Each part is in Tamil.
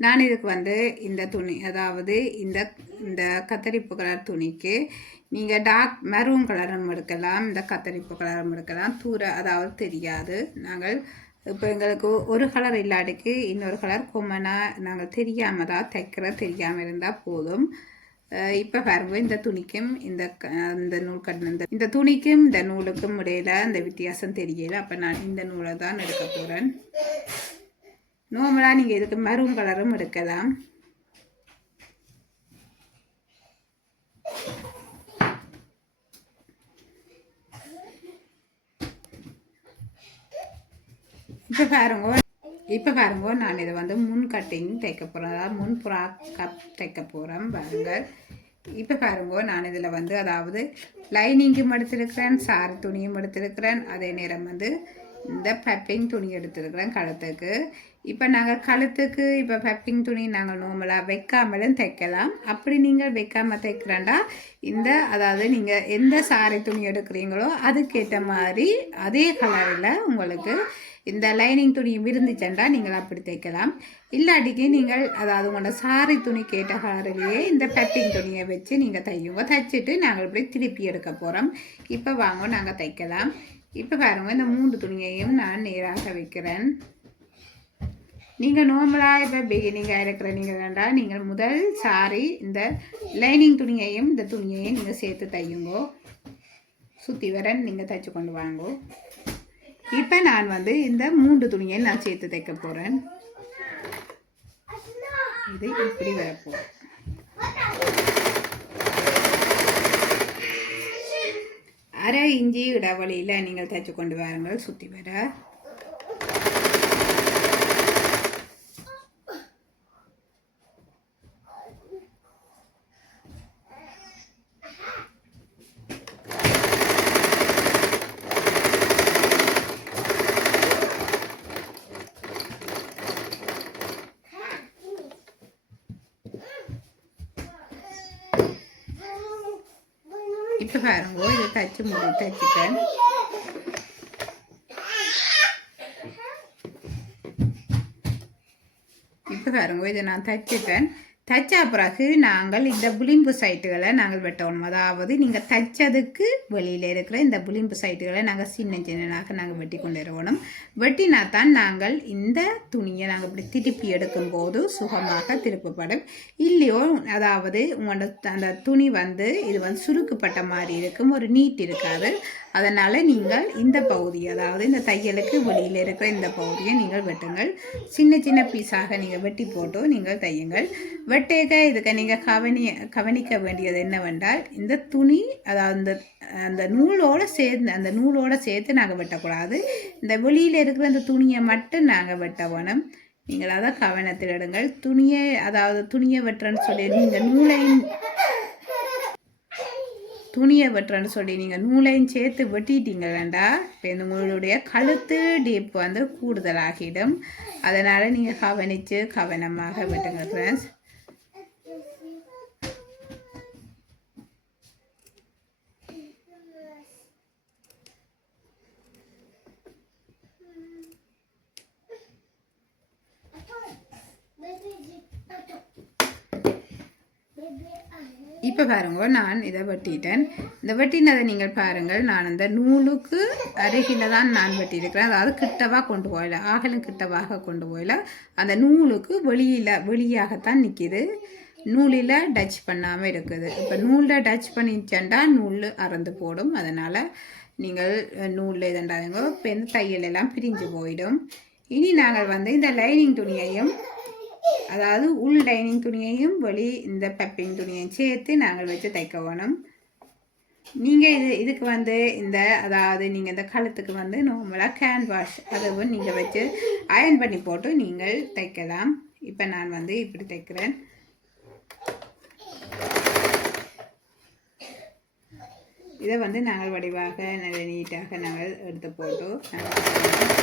நான் இதுக்கு வந்து இந்த துணி அதாவது இந்த இந்த கத்தரிப்பு கலர் துணிக்கு நீங்கள் டார்க் மெரூன் கலரும் எடுக்கலாம் இந்த கத்தரிப்பு கலரும் எடுக்கலாம். தூர அதாவது தெரியாது. நாங்கள் இப்போ எங்களுக்கு ஒரு கலர் இல்லாட்டிக்கு இன்னொரு கலர் கொம்மனாக நாங்கள் தெரியாமல் தான் தைக்கிற தெரியாமல் இருந்தால் போதும். இப்போ பாருங்க இந்த துணிக்கும் இந்த க- இந்த நூல் கட்டின இந்த இந்த துணிக்கும் இந்த நூலுக்கும் இடையில இந்த வித்தியாசம் தெரியல. அப்போ நான் இந்த நூலை தான் எடுக்க போகிறேன் நார்மலாக நீங்கள் இதுக்கு மரூன் கலரும் எடுக்கலாம். இப்போ பாருங்க இப்போ பாருங்க நான் இதை வந்து முன் கட்டிங் தைக்க போகிறேன் அதாவது முன் புறா கப் தைக்க போகிறேன் பாருங்கள் இப்போ பாருங்க நான் இதில் வந்து அதாவது லைனிங்கும் எடுத்திருக்கிறேன் சாரி துணியும் எடுத்திருக்கிறேன். அதே நேரம் வந்து இந்த பப்பிங் துணி எடுத்திருக்கிறேன் கழுத்துக்கு. இப்போ நாங்கள் கழுத்துக்கு இப்போ பப்பிங் துணி நாங்கள் நார்மலாக வைக்காமலும் தைக்கலாம். அப்படி நீங்கள் வைக்காமல் தைக்கிறேன்டா இந்த அதாவது நீங்கள் எந்த சாரி துணி எடுக்கிறீங்களோ அதுக்கேற்ற மாதிரி அதே கலரில் உங்களுக்கு இந்த லைனிங் துணி விருந்துச்சண்டா நீங்கள் அப்படி தைக்கலாம். இல்லாட்டிக்கு நீங்கள் அதாவது உங்களோட சாரி துணி கேட்ட கலரிலேயே இந்த பப்பிங் துணியை வச்சு நீங்கள் தையுங்க தைச்சிட்டு நாங்கள் இப்படி திருப்பி எடுக்க போகிறோம் இப்போ வாங்க நாங்கள் தைக்கலாம். இப்போ பாருங்கள் இந்த மூன்று துணியையும் நான் நேராக வைக்கிறேன். நீங்கள் நார்மலாக இப்போ பிகினிங்காக இருக்கிற நீங்கள் வேண்டாம் நீங்கள் முதல் சாரி இந்த லைனிங் துணியையும் இந்த துணியையும் நீங்கள் சேர்த்து தையுங்கோ. சுற்றி வர நீங்கள் தைச்சு கொண்டு வாங்கோ. இப்போ நான் வந்து இந்த மூன்று துணியை நான் சேர்த்து தைக்க போகிறேன் இது இப்படி வரப்போம் அரை இஞ்சி இடைவெளியில் நீங்கள் தைச்சு கொண்டு வாருங்கள். சுற்றி வர இப்போ பாருங்க இதை தைச்சு முடி தைச்சிட்டேன் இப்போ பாருங்க இதை நான் தைச்சிட்டேன் தைச்ச பிறகு நாங்கள் இந்த புளிம்பு சைட்டுகளை நாங்கள் வெட்டணும். அதாவது நீங்கள் தைச்சதுக்கு வெளியில் இருக்கிற இந்த புளிம்பு சைட்டுகளை நாங்கள் சின்ன சின்னனாக நாங்கள் வெட்டி கொண்டு வரணும் வெட்டினா தான் நாங்கள் இந்த துணியை நாங்கள் இப்படி திருப்பி எடுக்கும்போது சுகமாக திருப்பப்படும். இல்லையோ அதாவது உங்களோட அந்த துணி வந்து இது வந்து சுருக்குப்பட்ட மாதிரி இருக்கும் ஒரு நீட் இருக்காது. அதனால் நீங்கள் இந்த பகுதி அதாவது இந்த தையலுக்கு வெளியில் இருக்கிற இந்த பகுதியை நீங்கள் வெட்டுங்கள். சின்ன சின்ன பீஸாக நீங்கள் வெட்டி போட்டு நீங்கள் தையுங்கள். இரட்டையக இதுக்கு நீங்கள் கவனி கவனிக்க வேண்டியது என்னவென்றால் இந்த துணி அதாவது அந்த அந்த நூலோடு சேர்ந்து அந்த நூலோடு சேர்த்து நாங்கள் வெட்டக்கூடாது. இந்த வெளியில் இருக்கிற அந்த துணியை மட்டும் நாங்கள் வெட்ட வேணும். நீங்கள் அதை கவனத்தில் எடுங்கள். துணியை அதாவது துணியை வெட்டுறேன்னு சொல்லி நீங்கள் நூலையும் துணியை வெட்டுறேன்னு சொல்லி நீங்கள் நூலையும் சேர்த்து வெட்டிட்டீங்க வேண்டா இப்போ இந்த உங்களுடைய கழுத்து டீப் வந்து கூடுதலாகிடும். அதனால் நீங்கள் கவனித்து கவனமாக வெட்டுங்க ஃப்ரெண்ட்ஸ் இப்போ பாருங்க நான் இதை வெட்டிட்டேன். இந்த வெட்டினதை நீங்கள் பாருங்கள் நான் அந்த நூலுக்கு அருகில் தான் நான் வெட்டியிருக்கிறேன். அதாவது கிட்டவாக கொண்டு போயில ஆகலும் கிட்டவாக கொண்டு போயில அந்த நூலுக்கு வெளியில் வெளியாகத்தான் நிற்கிது நூலில் டச் பண்ணாமல் இருக்குது. இப்போ நூலில் டச் பண்ணிச்சேன்டா நூல் அறந்து போடும். அதனால் நீங்கள் நூலில் இதண்டாதுங்க இப்போ இந்த தையல் எல்லாம் பிரிஞ்சு போயிடும். இனி நாங்கள் வந்து இந்த லைனிங் துணியையும் அதாவது உள் லைனிங் துணியையும் வெளி இந்த பப்பிங் துணியையும் சேர்த்து நாங்கள் வச்சு தைக்க வேணும் நீங்கள் இது இதுக்கு வந்து இந்த அதாவது நீங்கள் இந்த கழுத்துக்கு வந்து நார்மலாக கேன்வாஷ் அதுவும் நீங்கள் வச்சு அயன் பண்ணி போட்டு நீங்கள் தைக்கலாம். இப்போ நான் வந்து இப்படி தைக்கிறேன். இதை வந்து நாங்கள் வடிவாக நல்ல நீட்டாக நாங்கள் எடுத்து போட்டு நாங்கள்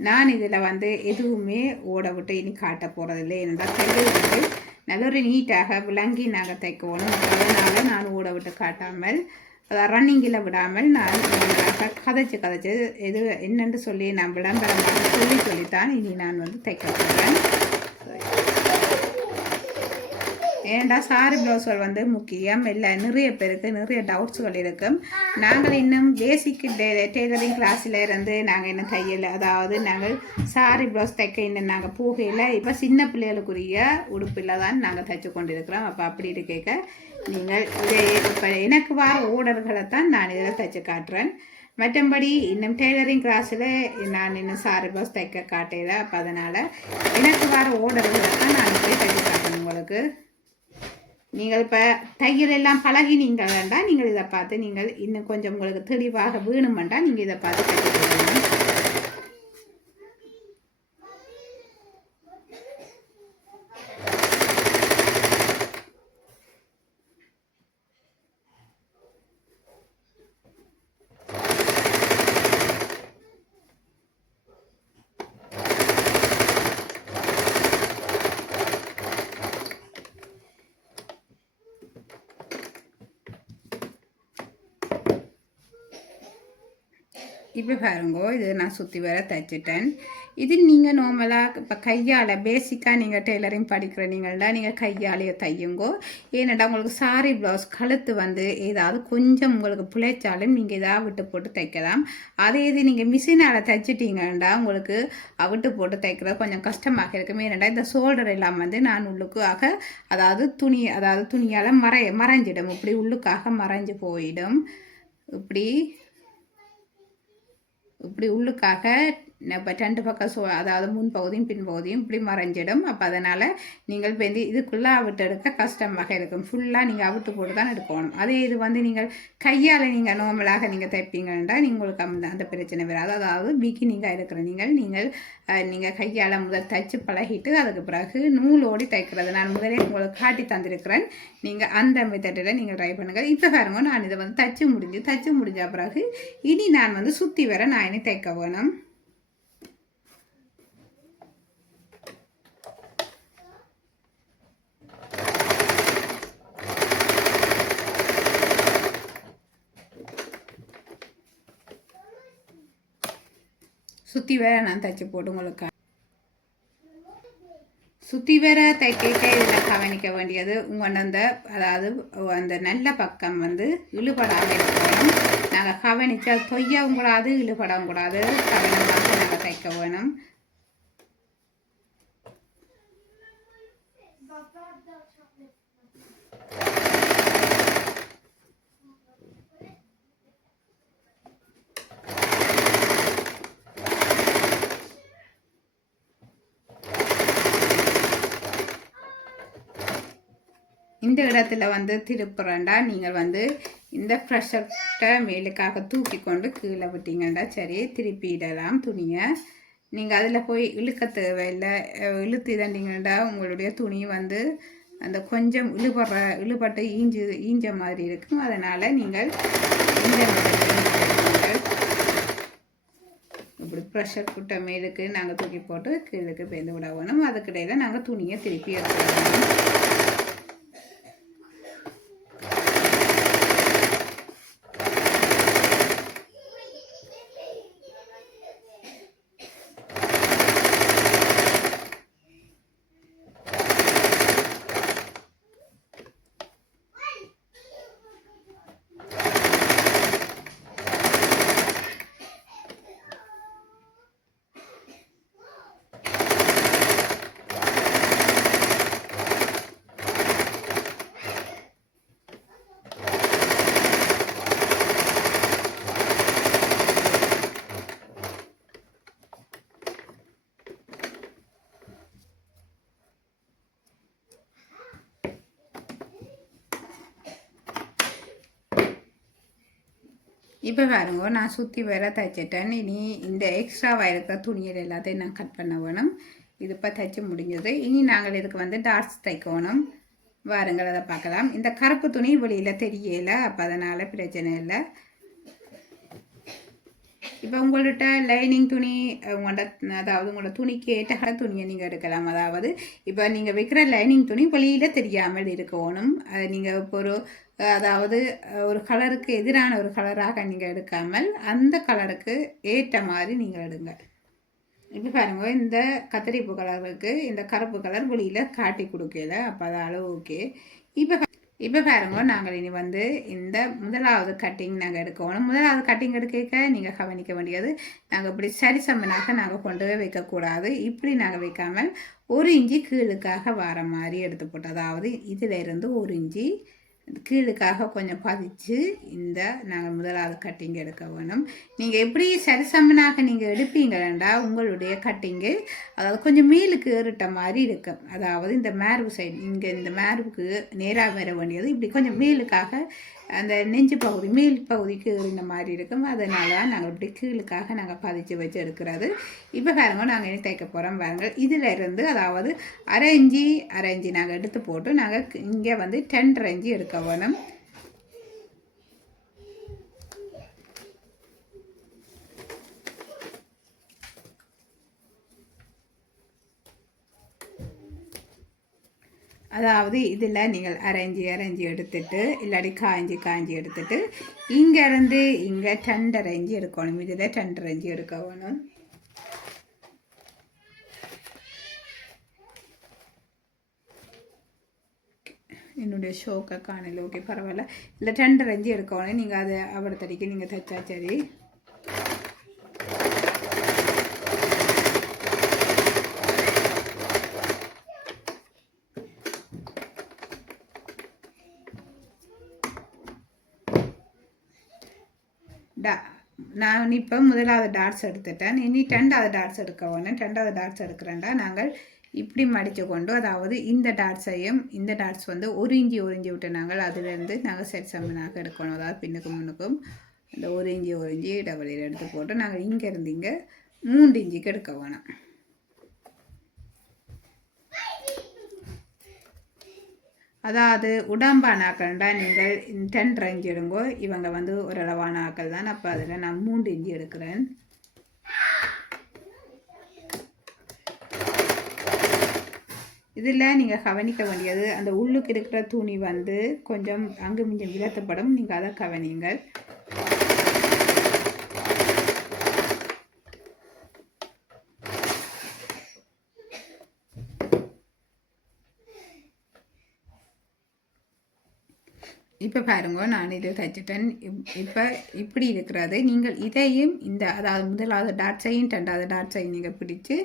நான் இதில் வந்து எதுவுமே ஓட விட்டு இனி காட்ட போகிறதில்லை என்னோட தையல் வந்து நல்ல ஒரு நீட்டாக விளங்கி நாங்கள் தைக்கணும் அதனால் நான் ஓட விட்டு காட்டாமல் அதை ரன்னிங்கில் விடாமல் நான் கதைச்சு கதைச்சு எது என்னென்று சொல்லி நான் விளம்பரமாக சொல்லி சொல்லித்தான் இனி நான் வந்து தைக்க போகிறேன் ஏன்டா சாரி ப்ளவுஸ்கள் வந்து முக்கியம்? இல்லை நிறைய பேருக்கு நிறைய டவுட்ஸ்கள் இருக்கும். நாங்கள் இன்னும் பேசிக் டெய்லரிங் கிளாஸில் இருந்து நாங்கள் இன்னும் தையல் அதாவது நாங்கள் சாரி ப்ளவுஸ் தைக்க இன்னும் நாங்கள் போகையில் இப்போ சின்ன பிள்ளைகளுக்குரிய உடுப்பில் தான் நாங்கள் தைச்சு கொண்டிருக்கிறோம். அப்போ அப்படி இருக்க நீங்கள் இதை இப்போ எனக்கு வர ஓர்டர்களை தான் நான் இதில் தைச்சு காட்டுறேன். மற்றபடி இன்னும் டெய்லரிங் கிளாஸில் நான் இன்னும் சாரி ப்ளவுஸ் தைக்க காட்டையில் அப்போ அதனால் எனக்கு வர ஓர்டர்களை தான் நான் போய் தைக்க காட்டணும் உங்களுக்கு. நீங்கள் இப்போ தையல் எல்லாம் பழகினீங்கள்டா நீங்கள் இதை பார்த்து நீங்கள் இன்னும் கொஞ்சம் உங்களுக்கு தெளிவாக வேணுமெண்டா நீங்கள் இதை பார்த்து கற்றுக்கலாம் இப்போ பாருங்கோ இது நான் சுற்றி வர தைச்சிட்டேன். இது நீங்கள் நார்மலாக இப்போ கையால் பேசிக்காக நீங்கள் டெய்லரிங் படிக்கிற நீங்கள்டா நீங்கள் கையாலேயே தையுங்கோ. ஏன்னாடா உங்களுக்கு சாரி ப்ளவுஸ் கழுத்து வந்து ஏதாவது கொஞ்சம் உங்களுக்கு பிழைச்சாலும் நீங்கள் இதாக விட்டு போட்டு தைக்கலாம். அதே இது நீங்கள் மிஷினால் தைச்சிட்டீங்கடா உங்களுக்கு விட்டு போட்டு தைக்கிறது கொஞ்சம் கஷ்டமாக இருக்கும். ஏன்னாடா இந்த ஷோல்டர் எல்லாம் வந்து நான் உள்ளுக்காக அதாவது துணி அதாவது துணியால் மறை மறைஞ்சிடும். இப்படி உள்ளுக்காக மறைஞ்சு போயிடும். இப்படி இப்படி உள்ளுக்காக இப்போ ரெண்டு பக்கம் சோ அதாவது முன்பகுதியும் பின்பகுதியும் இப்படி மறைஞ்சிடும். அப்போ அதனால் நீங்கள் இப்போ இந்த இதுக்குள்ளே அவிட்டு எடுக்க கஷ்டமாக இருக்கும். ஃபுல்லாக நீங்கள் அவிட்டு போட்டு தான் எடுக்கணும். அதே இது வந்து நீங்கள் கையால் நீங்கள் நார்மலாக நீங்கள் தைப்பீங்கன்னா உங்களுக்கு அந்த அந்த பிரச்சனை வராது. அதாவது பிகினிங்காக இருக்கிற நீங்கள் நீங்கள் நீங்கள் கையால் முதல் தைச்சு பழகிட்டு அதுக்கு பிறகு நூலோடி தைக்கிறது. நான் முதலே உங்களுக்கு காட்டி தந்திருக்கிறேன். நீங்கள் அந்த மெத்தடில் நீங்கள் ட்ரை பண்ணுங்கள். இப்போ பாருங்க நான் இதை வந்து தச்சு முடிஞ்சு தச்சு முடிஞ்ச பிறகு இனி நான் வந்து சுற்றி வர நான் இனி தைக்க வேணும். சுற்றி வேற நான் தைச்சி போட்டு உங்களுக்கு சுற்றி வேற தைக்க இதில் கவனிக்க வேண்டியது உங்கள் அந்த அதாவது அந்த நல்ல பக்கம் வந்து இழுபடாமல் இருக்கணும். நாங்கள் கவனிச்சா தொய்யவும் கூடாது இழுபடவும் கூடாது. கவனமாக நாங்கள் தைக்க வேணும். இந்த இடத்துல வந்து திருப்புறண்டா. நீங்கள் வந்து இந்த ப்ரெஷர்கிட்ட மேலுக்காக தூக்கி கொண்டு கீழே விட்டீங்கண்டா. சரி திருப்பிடலாம் துணியை. நீங்கள் அதில் போய் இழுக்க தேவையில்லை. இழுத்து இதண்டிங்கண்டா உங்களுடைய துணி வந்து அந்த கொஞ்சம் இழுபடுற இழுபட்டு ஈஞ்சு ஈஞ்ச மாதிரி இருக்கும். அதனால் நீங்கள் இந்த இப்படி ப்ரெஷர் குட்டை மேலுக்கு நாங்கள் தூக்கி போட்டு கீழுக்கு பேர்ந்து விட வேணும் அதுக்கிடையில் நாங்கள் துணியை திருப்பி எடுத்துக்கலாம் இப்போ பாருங்க நான் சுற்றி வேற தைச்சிட்டேன். இனி இந்த எக்ஸ்ட்ராவாக இருக்கிற துணிகள் எல்லாத்தையும் நான் கட் பண்ண வேணும். இது இப்போ தைச்சி முடிஞ்சது. இனி நாங்கள் இதுக்கு வந்து டார்ஸ் தைக்கணும். வாருங்கள் அதை பார்க்கலாம். இந்த கருப்பு துணி வெளியில் தெரியலை அப்போ அதனால் பிரச்சனை இல்லை. இப்போ உங்கள்கிட்ட லைனிங் துணி உங்களோட அதாவது உங்களோட துணிக்கு ஏற்ற துணியை நீங்கள் எடுக்கலாம். அதாவது இப்போ நீங்கள் வைக்கிற லைனிங் துணி வெளியில் தெரியாமல் இருக்கணும். அது நீங்கள் இப்போ ஒரு அதாவது ஒரு கலருக்கு எதிரான ஒரு கலராக நீங்கள் எடுக்காமல் அந்த கலருக்கு ஏற்ற மாதிரி நீங்கள் எடுங்க. இப்போ பாருங்க இந்த கத்தரிப்பு கலருக்கு இந்த கருப்பு கலர் வெளியில் காட்டி கொடுக்கல. அப்போ அது அளவு ஓகே இப்போ இப்போ பாருங்க நாங்கள் இனி வந்து இந்த முதலாவது கட்டிங் நாங்கள் எடுக்கணும். முதலாவது கட்டிங் எடுக்க நீங்கள் கவனிக்க வேண்டியது நாங்கள் இப்படி சரி சமனாக நாங்கள் கொண்டு போய் வைக்கக்கூடாது. இப்படி நாங்கள் வைக்காமல் ஒரு இஞ்சி கீழுக்காக வர மாதிரி எடுத்து போட்டோம் அதாவது இதில் இருந்து ஒரு இஞ்சி கீழுக்காக கொஞ்சம் பதிச்சு இந்த நாங்கள் முதலாவது கட்டிங் எடுக்க வேணும். நீங்கள் எப்படி சரிசமனாக நீங்கள் எடுப்பீங்களா உங்களுடைய கட்டிங்கு அதாவது கொஞ்சம் மேலுக்கு ஏறிட்ட மாதிரி இருக்கும். அதாவது இந்த மேர்வு சைடு இங்கே இந்த மேர்வுக்கு நேராக வர வேண்டியது. இப்படி கொஞ்சம் மேலுக்காக அந்த நெஞ்சு பகுதி மேல் பகுதிக்கு இருந்த மாதிரி இருக்கும். அதனால தான் நாங்கள் இப்படி கீழுக்காக நாங்கள் பதிச்சு வச்சு எடுக்கிறது இப்போ பாருங்க நாங்கள் இனி தைக்க போகிறோம் பாருங்கள் இதில் இருந்து அதாவது அரை இஞ்சி அரை இஞ்சி நாங்கள் எடுத்து போட்டு நாங்கள் இங்கே வந்து டென்ட் இஞ்சி எடுக்க வேணும். அதாவது இதில் நீங்கள் அரைஞ்சி அரைஞ்சி எடுத்துட்டு இல்லாட்டி காய்ஞ்சி காய்ஞ்சி எடுத்துட்டு இங்கேருந்து இங்கே டண்டரைஞ்சி எடுக்கணும். இதில் டண்டரைஞ்சி எடுக்க வேணும். என்னுடைய ஷோக்கை காணல. ஓகே பரவாயில்ல. இல்லை டண்டரைஞ்சி எடுக்கணும் நீங்கள் அதை அவடத்தடிக்கு நீங்கள் தைச்சா சரி. டா நான் இப்போ முதலாவது டாட்ஸ் எடுத்துட்டேன் இனி ரெண்டாவது டாட்ஸ் எடுக்க வேணும். ரெண்டாவது டாட்ஸ் எடுக்கிறேன்டா. நாங்கள் இப்படி மடித்து கொண்டு அதாவது இந்த டாட்ஸையும் இந்த டாட்ஸ் வந்து ஒரு இஞ்சி ஒரு விட்டு நாங்கள் அதுலேருந்து நாங்கள் செட் சம்மனாக எடுக்கணும். அதாவது பின்னுக்கும் முன்னுக்கும் இந்த ஒரு இஞ்சி ஒரு இஞ்சி டபுள் எடுத்து போட்டு நாங்கள் இங்கேருந்து இங்கே மூன்று இஞ்சிக்கு எடுக்க வேணும். அதாவது உடம்பானாக்கள்டா நீங்கள் டென் ரேஞ்ச் எடுங்கோ. இவங்க வந்து ஓரளவான ஆக்கள் தான் அப்போ அதில் நான் மூன்று இஞ்சி எடுக்கிறேன். இதில் நீங்கள் கவனிக்க வேண்டியது அந்த உள்ளுக்கு இருக்கிற துணி வந்து கொஞ்சம் அங்கு மிஞ்சம் விலத்தப்படும் நீங்கள் அதை கவனிங்கள் இப்போ பாருங்க நான் இதை தைச்சிட்டேன். இப்போ இப்படி இருக்கிறது. நீங்கள் இதையும் இந்த அதாவது முதலாவது டாட்ஸையும் ரெண்டாவது டாட்ஸையும் நீங்கள் பிடிச்சு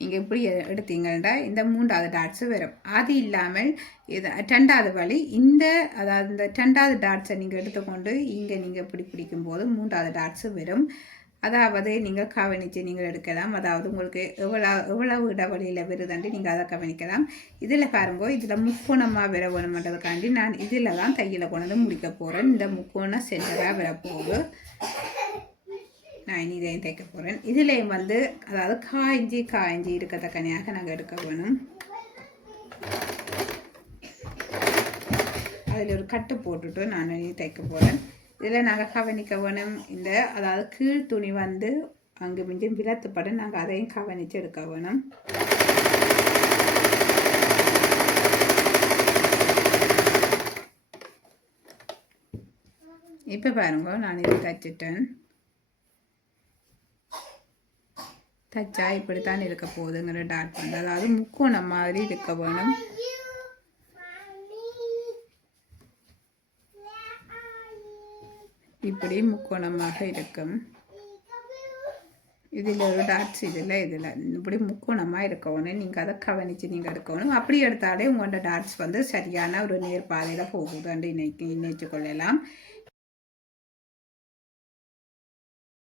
நீங்கள் இப்படி எடுத்தீங்கன்னா இந்த மூன்றாவது டாட்ஸு வரும். அது இல்லாமல் இது ரெண்டாவது வழி இந்த அதாவது இந்த ரெண்டாவது டாட்ஸை நீங்கள் எடுத்துக்கொண்டு இங்கே நீங்கள் இப்படி பிடிக்கும்போது மூன்றாவது டாட்ஸு வரும். அதாவது நீங்கள் கவனித்து நீங்கள் எடுக்கலாம். அதாவது உங்களுக்கு எவ்வளோ எவ்வளவு இடைவெளியில் வருதுன்ட்டு நீங்கள் அதை கவனிக்கலாம். இதில் பாருங்க இதில் முக்கோணமாக வர வேணுமென்றதுக்காண்டி நான் இதில் தான் தையலை கொண்டு முடிக்க போகிறேன். இந்த முக்கோணம் சென்டராக வரப்போகுது நான் இனி இதையும் தைக்க போகிறேன். இதுலேயும் வந்து அதாவது காய்ஞ்சி காய்ஞ்சி இருக்கத்தக்கனையாக நாங்கள் எடுக்க வேணும். அதில் ஒரு கட்டு போட்டுட்டு நான் தைக்க போகிறேன். இதில் நாங்கள் கவனிக்க வேணும் இந்த அதாவது கீழ் துணி வந்து அங்கே மிஞ்சும் விலத்துப்படும் நாங்கள் அதையும் கவனித்து எடுக்க வேணும். இப்போ பாருங்க நான் இதை தைச்சிட்டேன். தைச்சா இப்படித்தான் இருக்க போகுதுங்கிற டாட் பண்ணுறது அதாவது முக்கோணம் மாதிரி இருக்க வேணும். இப்படி முக்கோணமாக இருக்கும். இதில் ஒரு டாட்ஸ் இதில் இதில். இப்படி முக்கோணமாக இருக்கணும். நீங்கள் அதை கவனித்து நீங்கள் எடுக்கணும். அப்படி எடுத்தாலே உங்களோட டாட்ஸ் வந்து சரியான ஒரு நேர் பாதையில் போகுதுன்னு இன்னைக்கு நினைச்சு கொள்ளலாம்.